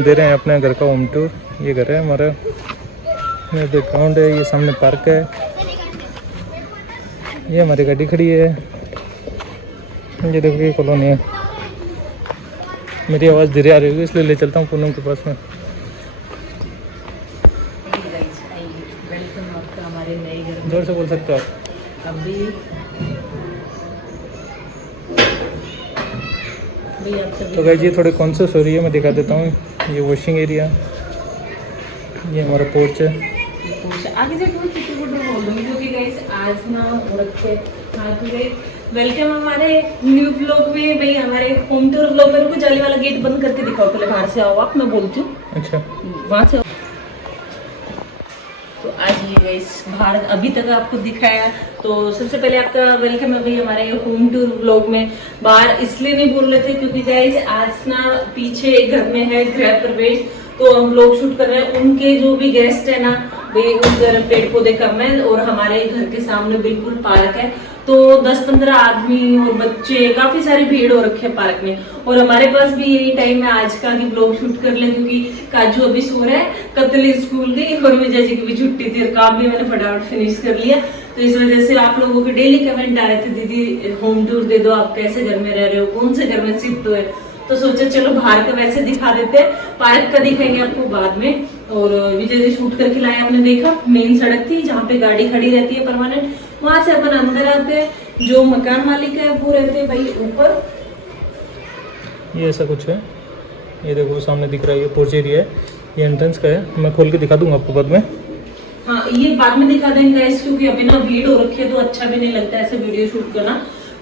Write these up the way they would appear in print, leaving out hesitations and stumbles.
हम दे रहे हैं अपने घर का होम टूर। ये घर है हमारा, ये बैकग्राउंड है, ये सामने पार्क है, ये हमारी गाड़ी खड़ी है, ये देखो ये कॉलोनी है। मेरी आवाज़ धीरे आ रही होगी इसलिए ले चलता हूँ पूनम के पास में। वेलकम आपका हमारे नए घर में। जोर से बोल सकते हो आप। अभी आप सभी तो गाइस ये थोड़ी कॉन्शियस हो रही है, मैं दिखा देता हूँ। ये वॉशिंग एरिया, ये हमारा पोर्च है। आगे से बोल दूंगी क्योंकि गाइस आज ना औरत के हाँ तो गाइस वेलकम हमारे न्यू ब्लॉग में। भाई हमारे होम टूर ब्लॉग में रुको, जाली वाला गेट बंद करके दिखाओ पहले, बाहर से आओ आप, मैं बोलती हूँ। अच्छा वहाँ से तो आज ये गाइस बाहर अभी तक आपको दिखाया, तो सबसे पहले आपका वेलकम है भाई हमारे होम टूर व्लॉग में। बाहर इसलिए नहीं बोल रहे थे क्योंकि गाइस आज ना पीछे घर में है गृह प्रवेश, तो हम लोग शूट कर रहे हैं। उनके जो भी गेस्ट है ना भाई उधर पेड़ पौधे कम है और हमारे घर के सामने बिल्कुल पार्क है, तो 10-15 आदमी और बच्चे काफी सारी भीड़ हो रखी है पार्क में। और हमारे पास भी यही टाइम है आज का कि ब्लॉग शूट कर ले, क्योंकि काजू अभी सो रहा है, कतली स्कूल गई और विजय जी की भी छुट्टी थी और काम भी मैंने फटाफट फिनिश कर लिया। तो इस वजह से आप लोगों के डेली कमेंट आ रहे थे, दीदी होम टूर दे दो, आप कैसे घर में रह रहे हो, कौन से घर में शिफ्ट हुए। तो सोचा चलो बाहर का वैसे दिखा देते हैं, पार्क का दिखाएंगे आपको बाद में। और विजय जी शूट करके लाए, आपने देखा मेन सड़क थी जहाँ पे गाड़ी खड़ी रहती है परमानेंट, वहां से अपन अंदर आते हैं। जो मकान मालिक है वो रहते हैं भाई ऊपर। ये ऐसा कुछ है, ये देखो सामने दिख रहा है, ये पोर्च एरिया है, ये एंट्रेंस का है। मैं खोल के दिखा दूंगा आपको बाद में। हाँ ये बाद में दिखा देंगे गाइस, क्योंकि अभी ना भीड़ हो रखी है तो अच्छा भी नहीं लगता ऐसे वीडियो शूट करना।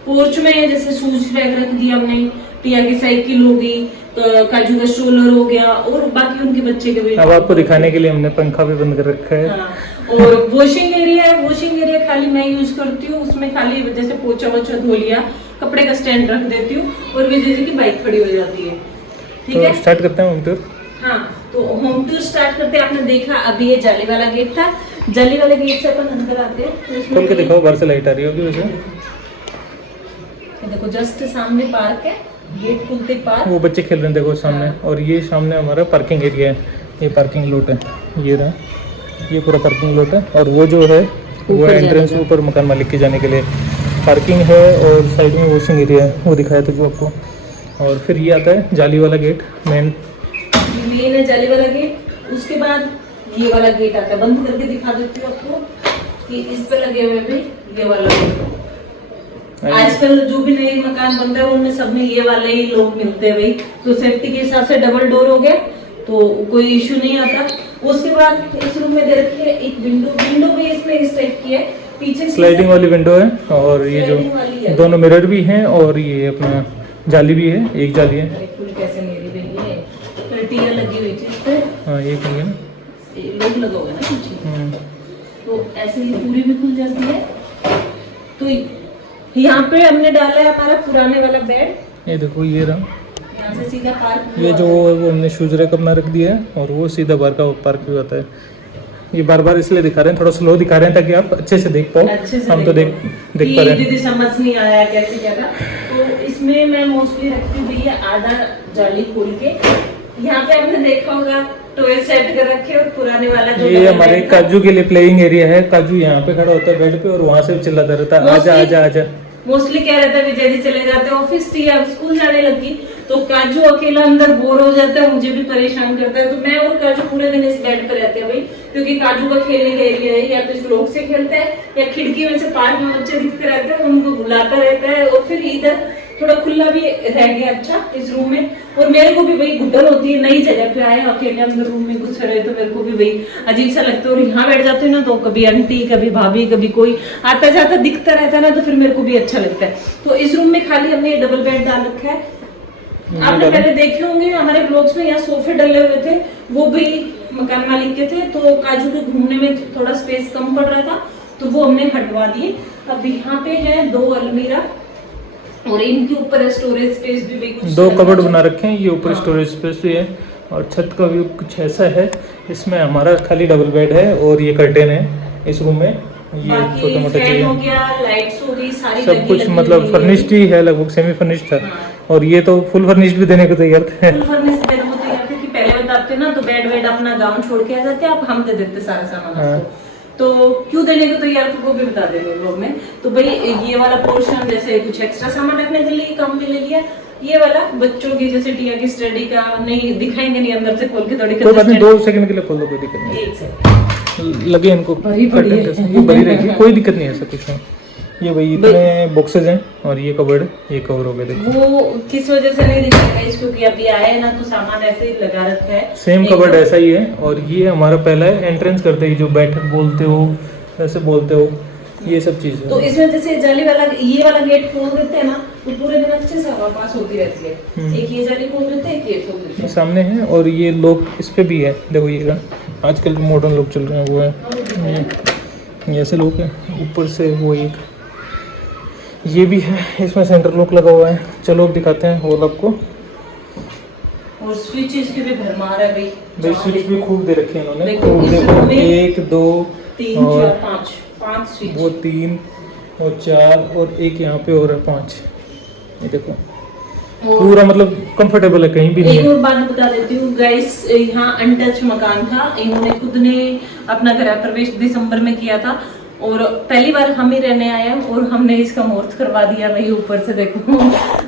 पोर्च में जैसे शूज रैक रख दिया हमने, पिया की साइकिल हो गई, तो काजू का स्ट्रोलर हो गया, और बाकी उनके बच्चे के भी। अब आपको दिखाने के लिए हमने पंखा भी बंद कर रखा है। हाँ, और वॉशिंग एरिया है, वॉशिंग एरिया खाली मैं यूज करती हूँ, उसमें खाली जैसे पोछा वोछा धो लिया, कपड़े का स्टैंड रख देती हूँ और विजय जी की बाइक खड़ी हो जाती है। ठीक है, तो स्टार्ट करते हैं होम टूर। हाँ तो होम टूर स्टार्ट करते हैं। आपने देखा अभी ये जाली वाला गेट था, जाली वाले गेट से अपन अंदर आते हैं। तो खोल के दिखाओ, बाहर से लाइट आ रही होगी वैसे। देखो जस्ट सामने पार्क है, गेट खुलते पार्क, वो बच्चे खेल रहे हैं देखो सामने। हाँ। और ये सामने हमारा पार्किंग एरिया है, ये पार्किंग लॉट है, ये रहा, ये पूरा पार्किंग लॉट है। और वो जो है वो एंट्रेंस ऊपर मकान मालिक के जाने के लिए पार्किंग है, और साइड में वॉशिंग एरिया है, वो दिखाया था जो आपको। और फिर ये आता है जाली वाला गेट, मेन है जाली वाला गेट। उसके बाद ये वाला गेट आता है, बंद करके दिखा देती हूँ आपको कि इस पे लगे हुए भी ये वाला गेट। आजकल जो भी नए मकान बन रहे हैं उनमें सब में ये वाले ही लोग मिलते हैं भाई, तो सेफ्टी के हिसाब से डबल डोर हो गया तो कोई इश्यू नहीं आता। उसके बाद इस रूम में दे रखी है एक विंडो, विंडो भी इसमें इस टाइप की है, पीछे स्लाइडिंग वाली विंडो है, और ये जो दोनों मिरर भी हैं, और ये अपना जाली भी है, एक जाली है। कैसे मेरी भाई है, टीयर लगी हुई थी इस पे। हाँ ये खुल गया ना, लोग लगा हुआ है ना पीछे, तो ऐसे ही पूरी भी खुल जाती है। तो यहाँ पे हमने डाला है हमारा पुराने वाला बेड, ये देखो ये रहा, यहाँ से सीधा पार्क। ये जो वो हमने शूज रैक अपना रख दिया है, और वो सीधा बाहर का पार्क भी होता है। ये बार बार इसलिए दिखा रहे हैं, थोड़ा स्लो दिखा रहे हैं ताकि आप अच्छे से देख पाओ। हम तो देख पा रहे हैं। दीदी समझ नहीं आया कैसे क्या था। तो इसमें मैं मोस्टली रखती हूँ भैया आधा जाली खोल के। यहाँ पे आपने देखा होगा टॉय सेट कर रखे और पुराने वाला जो ये हमारे काजू के लिए प्लेइंग एरिया है। काजू यहाँ पे खड़ा होता है बेड पे, और वहाँ से चिल्लाता रहता है आजा आजा आजा। मोस्टली क्या रहता है विजय जी चले जाते हैं ऑफिस थी, अब स्कूल जाने लगी, तो काजू अकेला अंदर बोर हो जाता है, मुझे भी परेशान करता है। तो मैं और काजू पूरे दिन इस बेड पर रहते हैं भाई, क्योंकि काजू का खेलने का एरिया है, या तो इस लोग से खेलता है या खिड़की में से पार्क में बच्चे दिखते रहते हैं, उनको बुलाता रहता है। और फिर इधर थोड़ा खुला भी रह गया अच्छा इस रूम में। और मेरे को भी भाई घुटन होती है, नई जगह पे आए अकेले अंदर रूम में घुस रहे, तो मेरे को भी भाई अजीब सा लगता है। और यहाँ बैठ जाते हैं ना तो कभी आंटी कभी भाभी कभी कोई आता जाता दिखता रहता है ना, तो फिर मेरे को भी अच्छा लगता है। तो इस रूम में खाली हमने डबल बेड डाल रखा है। आपने पहले देखे होंगे हमारे ब्लॉग्स में, यहाँ सोफे डले हुए थे, वो भी मकान मालिक के थे, तो काजू के घूमने में थोड़ा स्पेस कम पड़ रहा था तो वो हमने हटवा दिए। अब यहाँ पे है 2 अलमीरा, और इनके ऊपर स्टोरेज स्पेस भी कुछ 2 कबर्ड बना रखे हैं, ये ऊपर स्टोरेज स्पेस भी है। और छत का व्यू कुछ ऐसा है, इसमें हमारा खाली डबल बेड है, और ये कर्टेन है इस रूम में। ये छोटे मोटे चीजें हो गया, लाइट्स हो गई, सारी सब कुछ मतलब फर्निश्ड ही है, लगभग सेमी फर्निश्ड था। और ये तो फुल फर्निश्ड भी देने को तैयार थे। फुल फर्निश्ड देने को तैयार थे कि पहले बता आते ना तो बेड वेड अपना गाउन छोड़ के आ जाते, आप हम दे देते सारा सामान हाँ। आपको। तो क्यों देने को तैयार थे वो भी बता देंगे लोग में। तो भाई ये वाला पोर्शन जैसे कुछ एक्स्ट्रा सामान रखने के लिए काम में ले लिया, ये वाला बच्चों की जैसे टिया की स्टडी का नहीं दिखाएंगे, नहीं अंदर से खोल के थोड़ी कोई बात नहीं, 2 सेकंड के लिए खोल दो, कोई दिक्कत नहीं। एक सेकंड लगे इनको बड़ी बड़ी है। curtain जैसे, ये बड़ी रहेगी, कोई दिक्कत नहीं है, ऐसा कुछ नहीं। ये भाई इतने बॉक्सेज हैं और ये कवर्ड, ये कवर हो गए देखो। वो किस वजह से नहीं दिखा गाइस, क्योंकि अभी आए ना तो सामान ऐसे ही लगा रखा है। सेम कवर्ड ऐसा ही है। और ये हमारा पहला है एंट्रेंस करते ही, जो बैठक बोलते हो, ऐसे बोलते हो, ये सब चीजें। तो इसमें जैसे जाली वाला ये वाला गेट खोल देते हैं ना तो पूरे दिन अच्छे से हवा पास होती रहती है। एक ये जाली खोल देते हैं, एक ये खोल देते हैं। सामने है और ये लॉक इस पे भी है, देखो ये आजकल मॉडर्न लोग चल रहे हैं वो है, ये ऐसे लॉक है ऊपर से, वो एक ये भी है, इसमें सेंटर लॉक लगा हुआ है। चलो अब दिखाते हैं हॉल आपको। और स्विचेस के भी भरमार है भाई, स्विच भी खूब दे रखे हैं इन्होंने, देखो, खूब इस देखो, रूम में 1 2 3 और 4 5 स्विच, वो 3 और 4 और एक यहाँ पे और है 5। ये देखो पूरा मतलब कंफर्टेबल है, कहीं भी नहीं एक है। और बात बता देती हूँ गाइस, यहाँ अनटच मकान था, इन्होंने खुद ने अपना गृह प्रवेश दिसंबर में किया था और पहली बार हम ही रहने आए हैं और हमने इसका मुहूर्त करवा दिया भाई। ऊपर से देखो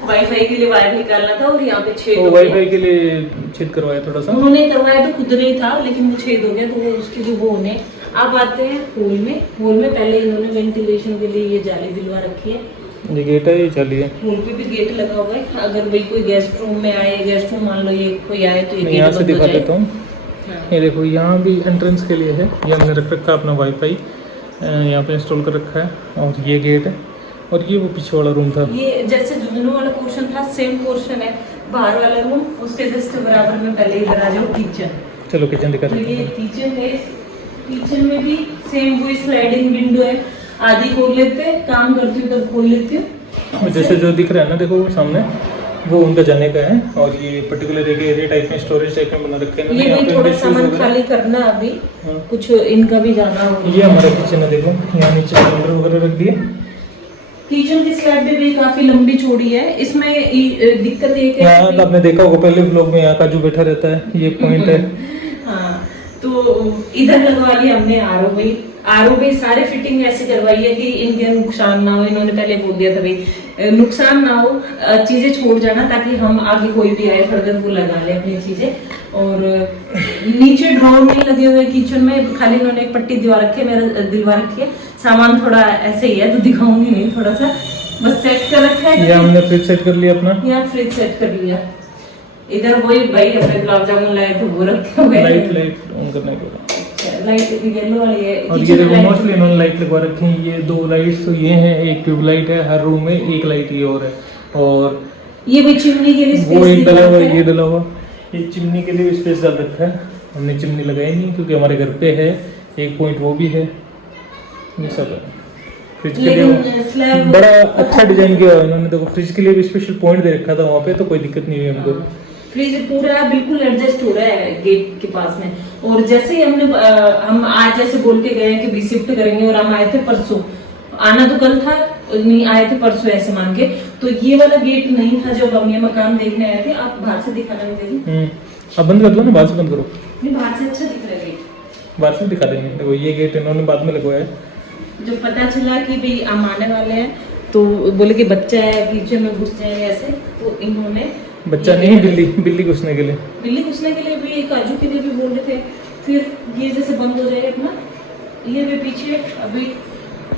वाईफाई के लिए वायर निकालना था और यहाँ पे छेद तो हो वाईफाई गया। के लिए छेद करवाया थोड़ा सा, उन्होंने करवाया तो खुद नहीं था, लेकिन वो छेद हो गया तो वो उसकी जो वो होने। अब आते हैं हॉल में। हॉल में पहले इन्होंने वेंटिलेशन के लिए ये जाली दिलवा रखी है, ये गेट है, ये चलिए हॉल पे भी गेट लगा हुआ है। अगर भाई कोई गेस्ट रूम में आए, गेस्ट रूम मान लो ये कोई आए तो ये मैं गेट यहाँ से बंद हो दिखा जाए। देता हूँ। हाँ। ये देखो यहाँ भी एंट्रेंस के लिए है, ये हमने रख रखा अपना वाईफाई यहाँ पे इंस्टॉल कर रखा है। और ये गेट है और ये वो पीछे वाला रूम था, ये जैसे जुगनू वाला पोर्शन था सेम पोर्शन है। बाहर वाला रूम उसके जस्ट बराबर में पहले इधर आ जाओ किचन। चलो किचन दिखा तो देते ये हैं। किचन है, किचन में भी सेम वही स्लाइडिंग विंडो है, आधी खोल लेते हैं, काम करती हूँ तब खोल लेती हूँ। और जैसे जो दिख रहा है ना देखो वो सामने, वो उनका जाने का है। और ये पर्टिकुलर एक एरिया टाइप में, स्टोरेज टाइप में बना रखे हैं ये यहाँ भी पे थोड़ा डिशेस सामान वगैरह। खाली करना अभी, हाँ। कुछ इनका भी जाना होगा। ये हमारा किचन है, देखो यहाँ नीचे सिलेंडर वगैरह रख दिए। किचन की स्लैब भी काफी लंबी चौड़ी है। इसमें दिक्कत ये है यहाँ तो आपने देखा होगा पहले व्लॉग में, यहाँ काजू बैठा रहता है, ये पॉइंट है। हाँ, तो इधर लगवा लिया हमने आरओ भाई सारे फिटिंग ऐसे करवाई है कि इनके नुकसान ना हो। इन्होंने पहले बोल दिया था भाई नुकसान ना हो, चीजें छोड़ जाना ताकि हम आगे कोई भी आए फर्दर वो लगा ले अपनी चीजें। और नीचे ड्रॉर नहीं लगे हुए किचन में, खाली इन्होंने एक पट्टी दिलवा रखी है। सामान थोड़ा ऐसे ही है तो दिखाऊंगी नहीं, थोड़ा सा बस सेट कर रखा है। ये हमने फ्रिज सेट कर लिया अपना, यहाँ फ्रिज सेट कर लिया। इधर वही भाई अपने गुलाब जामुन लाए थे वो रखे हुए हैं। लाइट ऑन करने के बाद। लाइट येलो वाली है। और ये देखो मोस्टली इन्होंने लाइट लगवा रखी है। ये 2 लाइट्स तो ये हैं, एक ट्यूबलाइट है हर रूम में, एक लाइट ये और है। और ये भी चिमनी के लिए वो एक डला हुआ स्पेस है, ये डला हुआ, ये चिमनी के लिए स्पेस डाल रखा है। हमने चिमनी लगाई नहीं क्योंकि हमारे घर पे है, एक पॉइंट वो भी है। ये सब है। फ्रिज के लिए स्लैब बड़ा अच्छा डिजाइन किया हुआ है इन्होंने, देखो फ्रिज के लिए भी स्पेशल पॉइंट दे रखा था वहाँ पे, तो कोई दिक्कत नहीं हुई हमको। फ्रिज पूरा बिल्कुल एडजस्ट हो रहा है गेट के पास में। और जैसे ही हम आज जैसे बोल के गए कि भी शिफ्ट करेंगे और हम आए थे परसों, आना तो कल था, नहीं आए थे परसों ऐसे मान के। तो ये वाला गेट नहीं था जब हम ये मकान देखने आए थे। आप बाहर से दिखाना मुझे, अब बंद कर दो ना, बाहर से बंद करो। नहीं बाहर से अच्छा दिख रहा है गेट, बाहर से दिखा देंगे। देखो ये गेट इन्होंने बाद में लगवाया है। जब पता चला कि भाई हम आने वाले हैं तो बोले कि बच्चा है किचन में घुस जाएंगे ऐसे, तो इन्होंने बच्चा नहीं, बिल्ली घुसने के लिए, बिल्ली घुसने के लिए भी, काजू के लिए भी बोल रहे थे। फिर ये जैसे बंद हो जाएगा अपना, ये भी पीछे अभी ये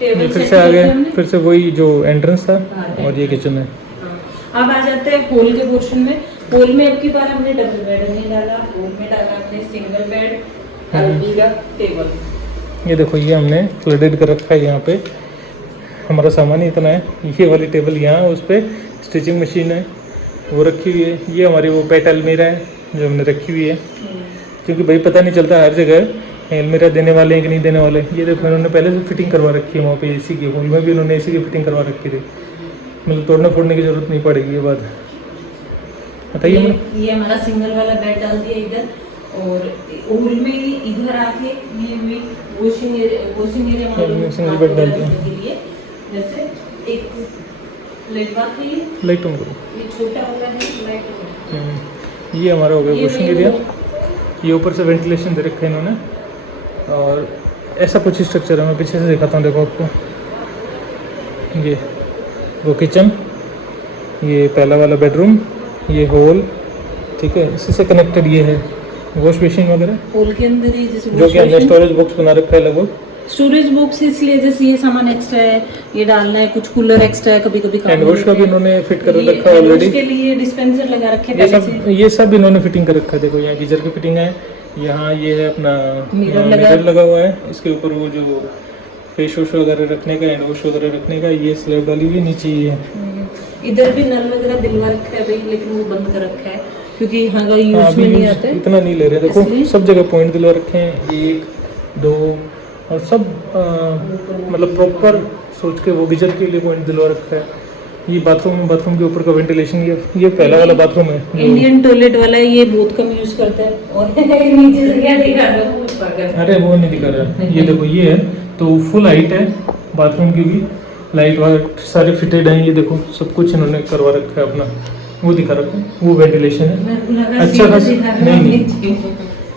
टेबल फिर सेट से आ किया गए, हमने। फिर से वही जो एंट्रेंस था हाँ, और ये किचन है। हाँ। अब आ जाते हैं हॉल के पोर्शन में। हॉल में अब की बार हमने डबल बेड नहीं डाला, हॉल में डाला हमने सिंगल बेड, अलमीरा, टेबल। ये देखो ये हमने फ्लडेड कर रखा है। यहाँ पे हमारा सामान ही इतना है। ये वाली टेबल यहाँ, उस पर स्टिचिंग मशीन है वो रखी हुई है। ये हमारी वो पेट अलमीरा है जो हमने रखी हुई है, क्योंकि भाई पता नहीं चलता हर जगह अलमीरा देने वाले हैं कि नहीं देने वाले। ये देखो इन्होंने पहले से फिटिंग करवा रखी है वहाँ पे एसी की, हॉल में भी इन्होंने एसी की फिटिंग करवा रखी थी, मतलब तोड़ने फोड़ने की जरूरत नहीं पड़ेगी। ये बात बताइए हमें। ये हमारा सिंगल वाला बेड डाल दिया इधर, और हॉल में ही इधर आके ये भी वॉशिंग एरिया सिंगल बेड डाल दिया। के लिए जैसे एक लाइट बात है, लाइट ऑन करो। ये छोटा वाला है लाइट। ये हमारा हो गया वॉशिंग एरिया। ये ऊपर से वेंटिलेशन दे रखा है इन्होंने। और ऐसा कुछ स्ट्रक्चर है, मैं पीछे से दिखाता हूँ, देखो आपको। ये वो किचन, ये पहला वाला बेडरूम, ये हॉल, ठीक है। इसी से कनेक्टेड ये है वॉश बेसिन वगैरह, हॉल के अंदर ही जैसे जो कि हमने स्टोरेज बॉक्स बना रखा है लगभग। स्टोरेज बॉक्स इसलिए जैसे ये सामान एक्स्ट्रा है, ये डालना है, कुछ कूलर एक्स्ट्रा है, कभी कभी हैंड वॉश का भी इन्होंने फिट कर रखा है ऑलरेडी। के लिए डिस्पेंसर लगा रखे हैं। ये सब इन्होंने फिटिंग कर रखा है। देखो यहाँ गीजर की फिटिंग है, यहाँ ये है अपना मिरर लगा हुआ है। इसके ऊपर वो जो फेस वॉश वगैरह रखने का, हैंड वॉश वगैरह रखने का, ये स्लैब डाली हुई है नीचे। ये इधर भी नल वगैरह दिलवा रखा है भाई, लेकिन वो बंद कर रखा है क्योंकि यहाँ का यूज में नहीं आता है, इतना नहीं ले रहे। देखो सब जगह पॉइंट दिलवा रखे हैं, 1 2 और सब मतलब प्रॉपर सोच के वो गीजर के लिए पॉइंट दिलवा रखा है। ये बाथरूम के ऊपर का वेंटिलेशन, ये पहला वाला बाथरूम है, इंडियन टॉयलेट वाला है, ये बहुत कम यूज करता है। और नीचे से क्या दिखा रहा है? अरे वो नहीं दिखा रहा, ये देखो ये है तो फुल हाइट है बाथरूम की भी, लाइट वाइट सारे फिटेड हैं। ये देखो सब कुछ इन्होंने करवा रखा है अपना, वो दिखा रखा है, वो वेंटिलेशन है। अच्छा खासा नहीं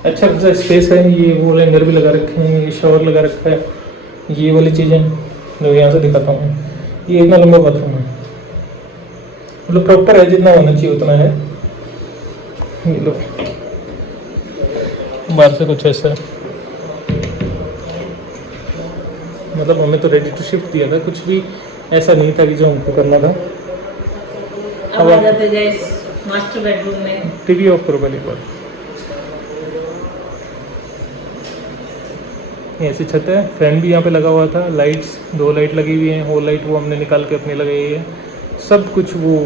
अच्छा खासा स्पेस है। ये वो हैंगर भी लगा रखे हैं, ये शावर लगा रखा है, ये वाली चीज़ें जो यहाँ से दिखाता हूँ। ये इतना लंबा बाथरूम है, मतलब प्रॉपर है, जितना होना चाहिए उतना है। ये लो बाहर से कुछ ऐसा है, मतलब हमें तो रेडी टू शिफ्ट दिया था, कुछ भी ऐसा नहीं था कि जो हमको करना था। अब आ जाते हैं मास्टर बेडरूम में। टीवी ऑफ करो पहले एक बार। ऐसी छत है, फैन भी यहाँ पे लगा हुआ था, लाइट्स 2 लाइट लगी हुई हैं, वो लाइट वो हमने निकाल के अपनी लगाई है, सब कुछ। वो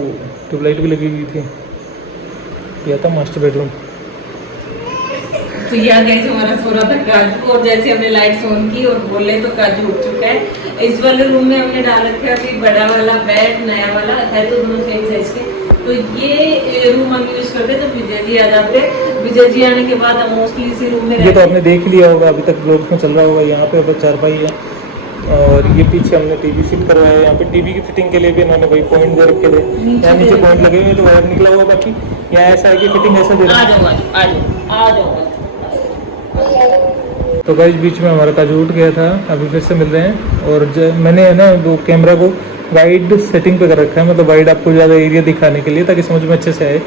ट्यूबलाइट भी लगी हुई थी। यह था मास्टर बेडरूम। तो यहाँ गए हमारा सो रहा था काजू, और जैसे हमने लाइट्स ऑन की और बोले तो काजू उठ चुका है। इस वाले रूम में हमने डाल रखा है अभी बड़ा वाला बेड, नया वाला है तो दोनों सेम साइज के। तो ये रूम हम यूज करते हैं, तो विजय जी आ जाते हैं। विजय जी आने के बाद हम मोस्टली इसी रूम में ये तो आपने देख लिया होगा, अभी तक ब्लॉग में चल रहा होगा। यहाँ पे अब 4 है और ये पीछे हमने टीवी फिट करवाया है। यहाँ पे टीवी की फिटिंग के लिए भी इन्होंने वही पॉइंट दे रखे थे, यहाँ नीचे पॉइंट लगे हुए तो वायर निकला हुआ। बाकी यहाँ ऐसा है कि फिटिंग ऐसा दे आ जाओ। तो गाइस बीच में हमारा काजू उठ गया था, अभी फिर से मिल रहे हैं। और मैंने है ना वो कैमरा को वाइड सेटिंग पे कर रखा है, मतलब वाइड आपको ज़्यादा एरिया दिखाने के लिए, ताकि समझ में अच्छे से आए।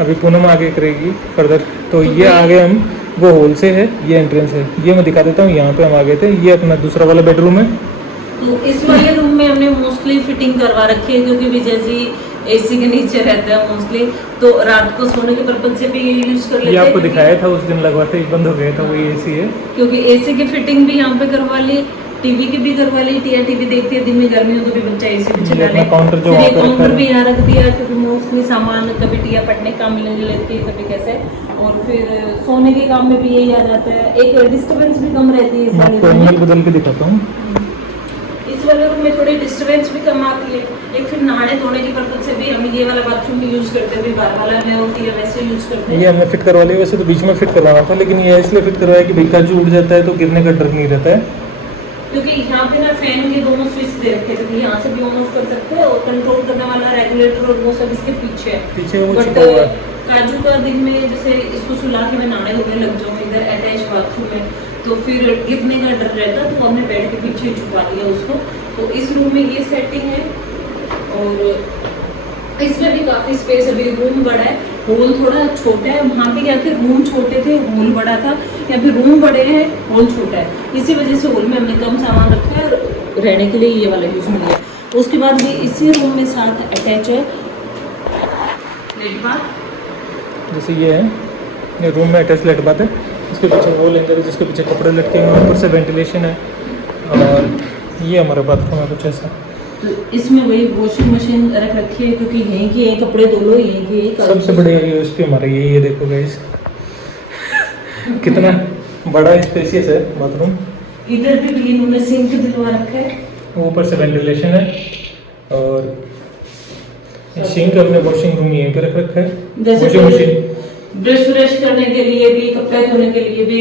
अभी पूनम आगे करेगी फर्दर। तो ये आगे हम वो हॉल से है, ये एंट्रेंस है, ये मैं दिखा देता हूँ। यहाँ पे हम आ गए थे, ये अपना दूसरा वाला बेडरूम है। तो इस वाले रूम में हमने मोस्टली फिटिंग करवा रखी है, क्योंकि विजय जी एसी के नीचे रहता है मोस्टली, तो रात को सोने के पर्पज से भी ये यूज कर लेते हैं। ये आपको दिखाया था उस दिन, लगवाते ही बंद हो गया था, वही एसी है। क्योंकि एसी की फिटिंग भी यहाँ पे करवा ली, टीवी की भी करवा ली। टिया टीवी देखती है दिन में, गर्मी हो तो भी बच्चा एसी भी चला ले। काउंटर भी यहाँ रख दिया, क्योंकि मोस्टली सामान कभी टिया पढ़ने काम में लेती है, कभी कैसे, और फिर सोने के काम में भी यही आ जाता है। एक डिस्टर्बेंस भी कम रहती है इस वाले रूम में। बदल के दिखाता हूँ। इस वाले रूम में थोड़ी डिस्टर्बेंस भी कम आती है। एक फिर नहाने धोने के पर्पज से भी हम ये वाला बाथरूम भी यूज करते हैं, बार वाला में होती है वैसे यूज करते हैं। ये हमने फिट करवा लिया, वैसे तो बीच में फिट करवाना था, लेकिन ये इसलिए फिट करवाया कि भाई काजू उड़ जाता है तो गिरने का डर नहीं रहता है। क्योंकि यहाँ पे ना फैन के दोनों स्विच दे रखे थे, यहाँ से भी ऑन ऑफ कर सकते हैं, और कंट्रोल करने वाला रेगुलेटर और वो सब इसके पीछे है। वो बट छिपा हुआ है। काजू का दिन में जैसे इसको सुला के मैं नहाने धोने लग जाऊँ इधर अटैच बाथरूम में, तो फिर गिरने का डर रहता, तो हमने बेड के पीछे छुपा दिया उसको। तो इस रूम में ये सेटिंग है, और इसमें भी काफी स्पेस। अभी रूम बड़ा है, हॉल थोड़ा छोटा है। वहाँ पे क्या थे, रूम छोटे थे, हॉल बड़ा था। यहाँ पे रूम बड़े हैं, हॉल छोटा है, इसी वजह से हॉल में हमने कम सामान रखा है और रहने के लिए ये वाला यूज मिल गया। उसके बाद भी इसी रूम में साथ अटैच है लेट बाथ, जैसे ये है, ये रूम में अटैच लेट बात है। इसके पीछे वॉल हैंगर है, जिसके पीछे कपड़े लटके हुए हैं, ऊपर से वेंटिलेशन है। और ये हमारा बाथरूम है कुछ ऐसा। तो इसमें वही वॉशिंग मशीन रख रखी है, क्योंकि यहीं की यही कपड़े धो लो, यहीं की यही। सबसे बड़े यूएसपी हमारा ये देखो गाइस, कितना बड़ा स्पेसियस है बाथरूम। इधर भी इन्होंने सिंक दिलवा रखा है, ऊपर से वेंटिलेशन है। और सिंक अपने वॉशिंग रूम यहीं पे रख रखा है, वॉशिंग मशीन। ब्रश व्रश करने के लिए भी, कपड़े धोने के लिए भी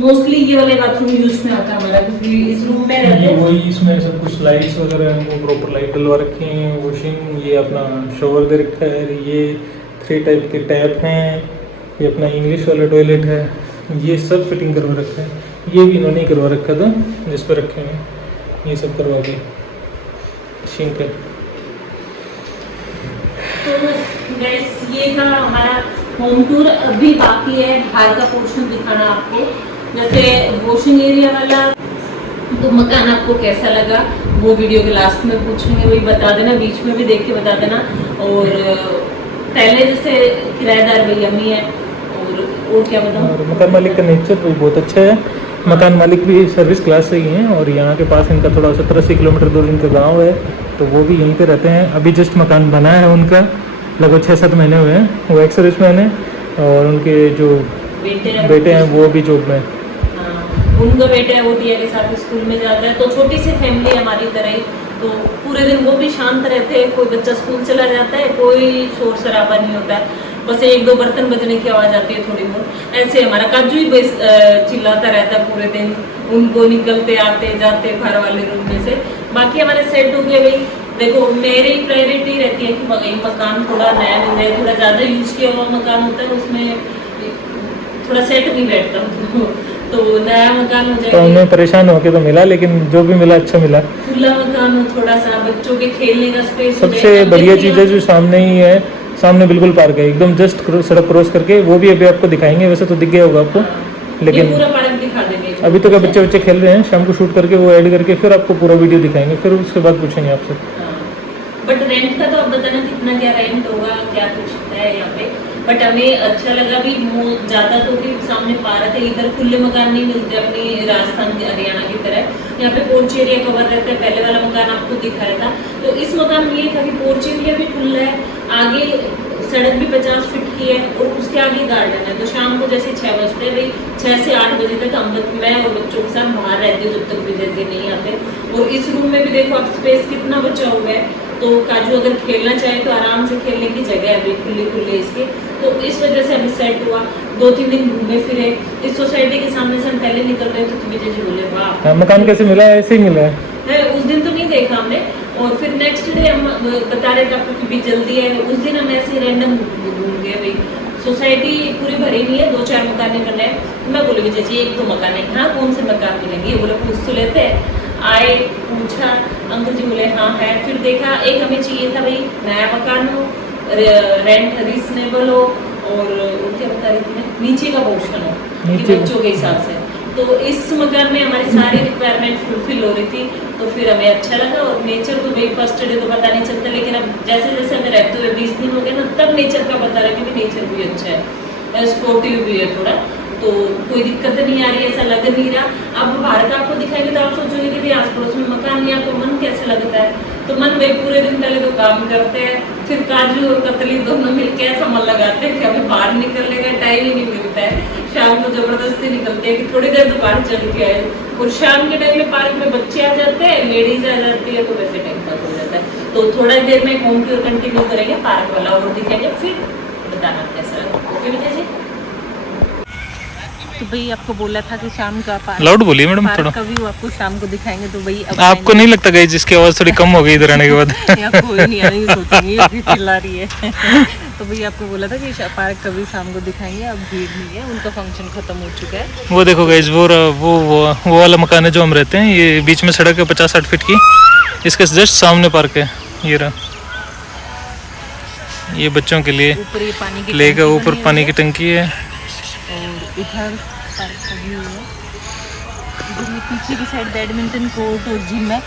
मोस्टली ये वाले बाथरूम यूज में आता है हमारा, क्योंकि इस रूम में रहते हैं। वही इसमें सब कुछ लाइट्स वगैरह हैं, वो प्रॉपर लाइट डलवा रखी हैं। वॉशिंग, ये अपना शॉवर दे रखा है। ये 3 टाइप के टैप हैं, ये अपना इंग्लिश वाला टॉयलेट है, ये सब फिटिंग करवा रखा है। ये भी इन्होंने ही करवा रखा था जिस पर रखे हैं, ये सब करवा के सिंक है। तो गाइस ये था हमारा होम टूर। अभी बाकी है बाहर का पोर्शन दिखाना आपको, जैसे वॉशिंग एरिया वाला। तो मकान आपको कैसा लगा वो वीडियो के लास्ट में पूछेंगे, वही बता देना, बीच में भी देख के बता देना। और पहले जैसे किराएदार भाई अम्मी है, और क्या बताऊँ, और मकान मालिक का नेचर भी बहुत अच्छा है। मकान मालिक भी सर्विस क्लास से ही हैं और यहाँ के पास इनका थोड़ा 70-80 किलोमीटर दूर इनका गांव है, तो वो भी यहीं पे रहते हैं। अभी जस्ट मकान बना है उनका, लगभग 6-7 महीने हुए हैं। वो एक्स सर्विसमैन है और उनके जो बेटे हैं वो भी जॉब में। उनका बेटा है वो दिया के साथ स्कूल में जाता है, तो छोटी सी फैमिली हमारी तरह ही। तो पूरे दिन वो भी शांत रहते हैं, कोई बच्चा स्कूल चला जाता है, कोई शोर शराबा नहीं होता है, बस 1-2 बर्तन बजने की आवाज़ आती है थोड़ी बहुत। ऐसे हमारा काजू ही बस चिल्लाता रहता है पूरे दिन, उनको निकलते आते जाते घर वाले रूम में से। बाकी हमारे सेट हो गया भाई। देखो मेरी प्रायोरिटी रहती है कि भाई मकान थोड़ा नया मिल जाए, थोड़ा ज़्यादा यूज किया हुआ मकान होता है उसमें थोड़ा सेट नहीं बैठता, तो नया मकान हो जाए। तो हमें परेशान होके तो मिला, लेकिन जो भी मिला अच्छा मिला। खुला मकान हो, थोड़ा सा बच्चों के खेलने का स्पेस। सबसे बढ़िया चीज़ है जो सामने ही है, सामने बिल्कुल पार्क है एकदम, जस्ट सड़क क्रॉस करके। वो भी अभी आपको दिखाएंगे, वैसे तो दिख गया होगा आपको, लेकिन पूरा पार्क दिखा देंगे। अभी तो क्या बच्चे खेल रहे हैं, शाम को शूट करके वो ऐड करके फिर आपको पूरा वीडियो दिखाएंगे, फिर उसके बाद पूछेंगे आपसे। बट रेंट का तो आप बताना कितना क्या रेंट होगा, क्या कुछ है यहाँ पे। बट हमें अच्छा लगा भी ज़्यादा तो कि सामने पार्क है, इधर खुले मकान नहीं मिलते अपनी राजस्थान हरियाणा की तरह। यहाँ पे पोर्च एरिया कवर रहता है, पहले वाला मकान आपको दिखाया था। तो इस मकान में ये था कि पोर्च एरिया भी खुला है, आगे सड़क भी 50 फीट की है और उसके आगे गार्डन है। तो शाम को जैसे 6 बजते हैं भाई, 6 से 8 बजे तक मैं और बच्चों के साथ बाहर रहते जब तक विजय जी नहीं आते। और इस रूम में भी देखो आप स्पेस कितना बचा हुआ है, तो काजू अगर खेलना चाहे तो आराम से खेलने की जगह है, खुले इसके। तो इस वजह से हमें सेट हुआ, 2-3 दिन घूमे फिरे। इस सोसाइटी के सामने से हम पहले निकल रहे थे तो विजय जी बोले वाह मकान कैसे मिला, ऐसे ही मिला है। उस दिन तो नहीं देखा हमने, और फिर नेक्स्ट डे हम बता रहे थे आपको कि भी जल्दी है, उस दिन हम ऐसे रैंडम घूम गए भाई। सोसाइटी पूरी भरी नहीं है, 2-4 मकान बने हैं। तो मैं बोली विजय जी 1-2 मकान है, हाँ कौन से मकान मिलेंगे, बोले पूछ तो लेते हैं। आए पूछा, अंकल जी बोले हाँ है। फिर देखा, एक हमें चाहिए था भाई नया मकान हो, रेंट रीजनेबल हो, और क्या बता रही थी मैं, नीचे का पोर्शन हो कि बच्चों के हिसाब से। तो इस मकान में हमारी सारी रिक्वायरमेंट फुलफिल हो रही थी, तो फिर हमें अच्छा लगा। और नेचर तो भाई फर्स्ट डे तो पता नहीं चलता, लेकिन अब जैसे जैसे हमें रहते हुए 20 दिन हो गए ना, तब नेचर का पता लगा कि नेचर भी अच्छा है, स्पोर्टिव भी है थोड़ा, तो कोई दिक्कत नहीं आ रही है, ऐसा लग नहीं रहा। अब बाहर का आपको दिखाएंगे तो आप सोचोगे कि आस पड़ोस में मकान नहीं, आपको मन कैसे लगता है। तो मन भाई पूरे दिन पहले तो काम करते हैं, फिर काजू और कतली दोनों मिलकर ऐसा मन लगाते हैं कि हमें बाहर निकलने का टाइम ही नहीं मिलता है। शाम को जबरदस्ती निकलते हैं कि थोड़ी देर तो बाहर चल के आए, और शाम के टाइम में पार्क में बच्चे आ जाते हैं, लेडीज आ जाती है, तो वैसे टाइम पास हो जाता है। तो थोड़ा देर में होम टूर कंटिन्यू करेंगे, पार्क वाला और दिखाएंगे, फिर बताना कैसा लगा। ओके विजय जी। तो भाई आपको बोला था कि शाम का पार्क, लाउड बोलिए मैडम थोड़ा, का व्यू आपको शाम को दिखाएंगे। तो भाई आपको नहीं लगता गाइस जिसकी आवाज थोड़ी कम हो गई इधर आने के बाद? कोई नहीं आने की सोचेंगे, ये चिल्ला रही है। तो भाई आपको बोला था कि पार्क कभी शाम को दिखाएंगे, अब भीड़ नहीं है, उनका फंक्शन खत्म हो चुका है। वो देखो गाइस, वो वाला मकान है जो हम रहते हैं, ये बीच में सड़क है 50-60 फीट की, इसके जस्ट सामने पार्क है। ये रहा, ये बच्चों के लिए ऊपर ये पानी की लेकर ऊपर पानी की टंकी है, और इधर पार्क का व्यू है। इधर ये पीछे की साइड बैडमिंटन कोर्ट और जिम है।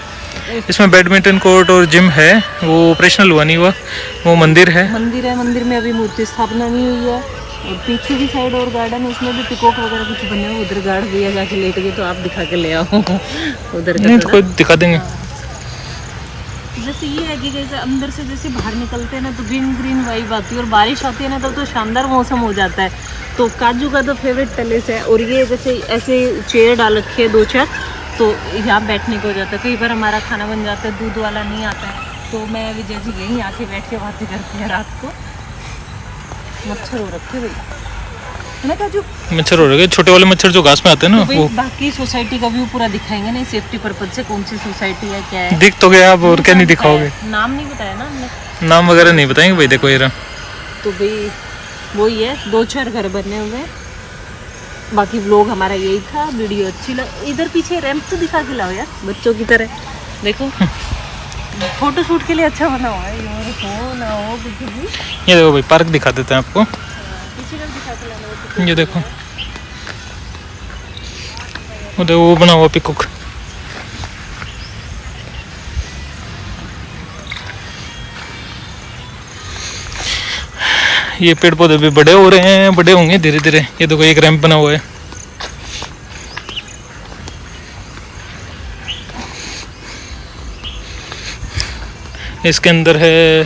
इसमें बैडमिंटन कोर्ट और जिम है, वो ऑपरेशनल हुआ नहीं हुआ। वो मंदिर है, मंदिर में अभी मूर्ति स्थापना नहीं हुई है। और पीछे की साइड और गार्डन है, उसमें भी पिकॉक वगैरह कुछ बने हुए। उधर गार्ड भैया जाके लेट गए, तो आप दिखा के ले आओ उधर नहीं तो कोई दिखा देंगे। जैसे ये है कि जैसे अंदर से जैसे बाहर निकलते हैं ना, तो ग्रीन वाइब आती है, और बारिश आती है ना तब तो शानदार मौसम हो जाता है। तो काजू का तो फेवरेट पैलेस है, और ये जैसे ऐसे चेयर डाल रखे है 2-4, तो यहाँ बैठने को हो जाता है। कई बार हमारा खाना बन जाता है, दूध वाला नहीं आता है, तो मैं विजय जी यहीं आके बैठ के बातें करती हैं रात को। मच्छर हो रखे भाई है ना काजू, मच्छर हो रहे, छोटे वाले मच्छर जो घास में आते हैं ना, तो वो। बाकी सोसाइटी का व्यू पूरा दिखाएंगे नहीं, सेफ्टी पर्पज से, कौन सी सोसाइटी है क्या है। दिख तो गया, आप और क्या नहीं दिखाओगे? नाम नहीं बताया ना हमने, नाम वगैरह नहीं बताएंगे भाई। देखो ये रहा, तो भाई वही है, 2-4 घर बनने हुए हैं। बाकी व्लॉग हमारा यही था। वीडियो अच्छी लग, इधर पीछे रैंप तो दिखा के लाओ यार बच्चों की तरह, देखो फोटो शूट के लिए अच्छा बना हुआ है। ये हो ना हो कुछ भी। ये देखो भाई पार्क दिखा देते हैं आपको, पीछे का दिखा के लाना। ये देखो उधर वो बना हुआ पिकॉक। ये पेड़ पौधे भी बड़े हो रहे हैं, बड़े होंगे धीरे धीरे। ये देखो एक रैंप बना हुआ है। इसके अंदर है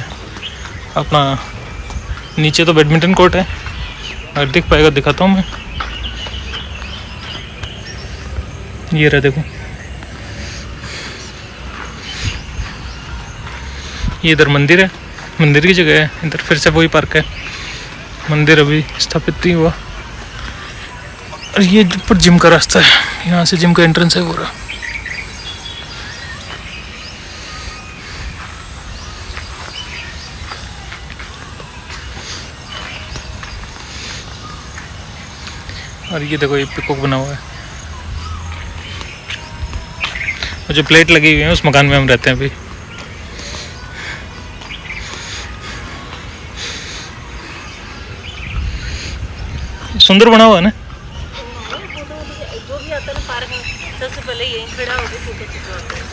अपना, नीचे तो बैडमिंटन कोर्ट है, अगर दिख पाएगा दिखाता हूँ मैं। ये रहा देखो, ये इधर मंदिर है, मंदिर की जगह है। इधर फिर से वही पार्क है, मंदिर अभी स्थापित नहीं हुआ। और ये ऊपर जिम का रास्ता है, यहाँ से जिम का एंट्रेंस है पूरा। और ये देखो ये पिकॉक बना हुआ है। और जो प्लेट लगी हुई है उस मकान में हम रहते हैं अभी। सुंदर बना हुआ है ना। जो भी आता है ना पार्क में, सबसे पहले यहीं खड़ा होकर फोटो खिंचवाते हैं।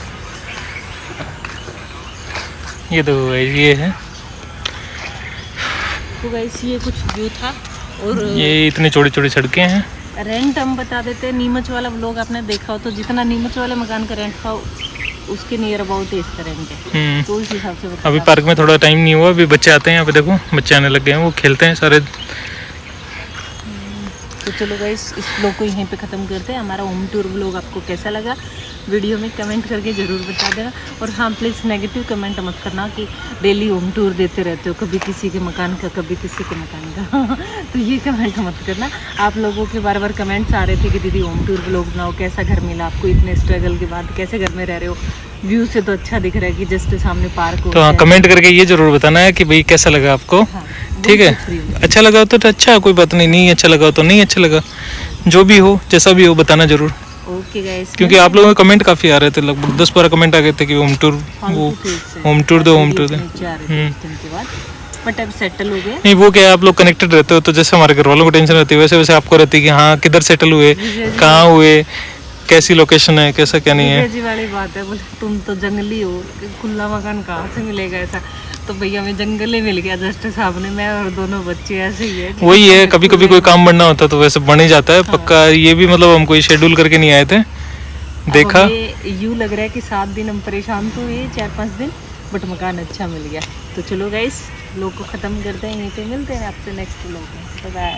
ये देखो ये है, तो गाइस ये कुछ व्यू था। और ये इतनी छोटी छोटी सड़कें हैं। रेंट हम बता देते हैं, नीमच वाला व्लॉग आपने देखा हो तो जितना नीमच वाले मकान का रेंट था उसके नियर अबाउट इसका रेंट है, तो उस हिसाब से बता। अभी पार्क में थोड़ा टाइम नहीं हुआ, अभी बच्चे आते हैं यहाँ पे, देखो बच्चे आने लग गए हैं, वो खेलते हैं सारे। तो चलो गाइस इस व्लॉग को यहीं पे ख़त्म करते हैं। हमारा होम टूर व्लॉग आपको कैसा लगा वीडियो में कमेंट करके ज़रूर बता देना। और हाँ प्लीज़ नेगेटिव कमेंट मत करना कि डेली होम टूर देते रहते हो, कभी किसी के मकान का कभी किसी के मकान का तो ये कमेंट मत करना। आप लोगों के बार बार कमेंट्स आ रहे थे कि दीदी होम टूर व्लॉग बनाओ, कैसा घर मिला आपको इतने स्ट्रगल के बाद, कैसे घर में रह रहे हो, व्यू से तो अच्छा दिख रहा है कि जस्ट सामने पार्क हो। तो हाँ कमेंट करके ये जरूर बताना है कि भाई कैसा लगा आपको। हाँ, ठीक है, अच्छा लगा तो अच्छा, कोई बात नहीं, नहीं अच्छा लगा तो नहीं अच्छा लगा, जो भी हो जैसा भी हो बताना जरूर। ओके गाइस, क्योंकि आप लोगों के कमेंट काफ़ी आ रहे थे, लगभग 10-12 कमेंट आ गए थे कि होम टूर, वो होम टूर दो, होम टूर दो। बट अब सेटल हो गए। नहीं वो क्या है, आप लोग कनेक्टेड रहते हो तो जैसे हमारे घर वालों को टेंशन रहती है वैसे वैसे आपको रहती है कि हाँ किधर सेटल हुए, कहाँ हुए, कैसी लोकेशन है, कैसा क्या नहीं है। जी वाली बात है, बोले तुम तो जंगली हो, खुला मकान कहाँ से मिलेगा ऐसा। तो भैया हमें जंगल ही मिल गया जस्ट सामने, मैं और दोनों बच्चे ऐसे ही है। वही है, कभी कभी कोई काम बढ़ना होता है तो वैसे बन ही जाता है पक्का। ये भी मतलब हम कोई शेड्यूल करके नहीं आए थे, देखा। यूँ लग रहा है कि 7 दिन हम परेशान तो हुए, 4-5 दिन, बट मकान अच्छा मिल गया। तो चलो गाइस लोग को ख़त्म करते हैं, यहीं पे मिलते हैं आपसे नेक्स्ट व्लॉग में। बाय।